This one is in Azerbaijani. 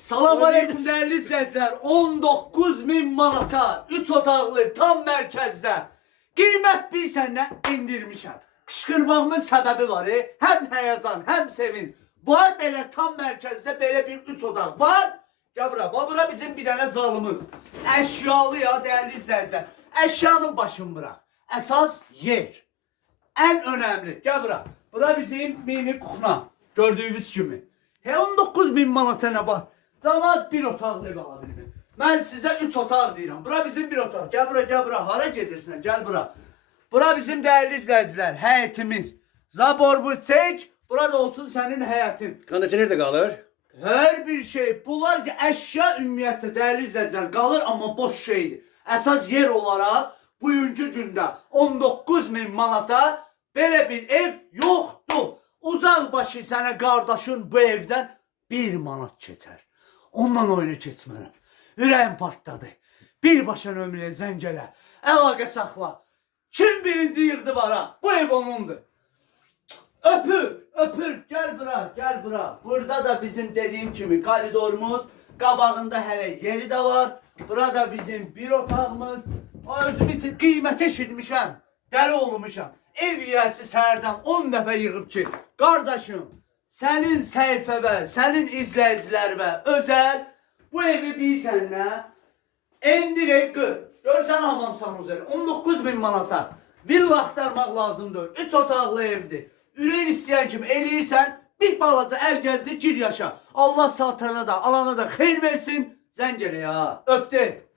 Salam aleyküm değerli izleyiciler. 19.000 manata 3 otaqlı tam mərkəzdə qiymət bir səndən indirmişəm. Qışqırmağımın səbəbi var. Həm həyəcan, həm sevinç. Var belə tam mərkəzdə belə bir 3 otaq var. Gəl bura. Bura bizim bir dənə zalımız. Əşyalı ya değerli izleyiciler. Əşyanın başını bırak. Əsas yer. En önemli. Gəl bura. Bura bizim mini kuxna. Gördüğünüz kimi. 19.000 manata nə var? Camaat bir otaqlı ev ala bilmir. Mən sizə 3 otaq deyirəm. Bura bizim bir otaq. Gəl bura, gəl bura. Hara gedirsən? Gəl bura. Bura bizim değerli izleyiciler. Həyətimiz. Zabor bu çək. Burada olsun sənin həyətin. Kondisioner de kalır. Her bir şey. Bunlar ki eşya ümumiyyətlə değerli izleyiciler kalır ama boş şeydir. Əsas yer olarak bugünkü gündə 19.000 manata belə bir ev yoxdur. Uzaq başı sənə qardaşın bu evdən 1 manat keçər. Ondan oyuna keçmərəm. Ürəyim partladı. Birbaşa nömrəyə zəng elə. Əlaqə saxla. Kim birinci yığdı var ha? Bu ev onundur. Öpür, öpür. Gel bura, gel bura. Burada da bizim dediğim gibi koridorumuz. Qabağında hələ yeri də var. Burada bizim bir otağımız. Özümü qiymət eşitmişəm. Dəli olmuşam. Ev yiyəsi səhərdən 10 dəfə yığıb ki, qardaşım, sənin səhifəvə, sənin izləyicilərvə özəl bu evi bilsən nə? Endirək qır. Görsən hamamsan üzəri. 19.000 manata. Villa axtarmaq lazımdır. 3 otaqlı evdir. Ürəyin istəyən kimi eləyirsən, bir balaca əl gəzdir, gir yaşa. Allah satana da, alana da xeyir versin. Zəng elə ya. Öpdü.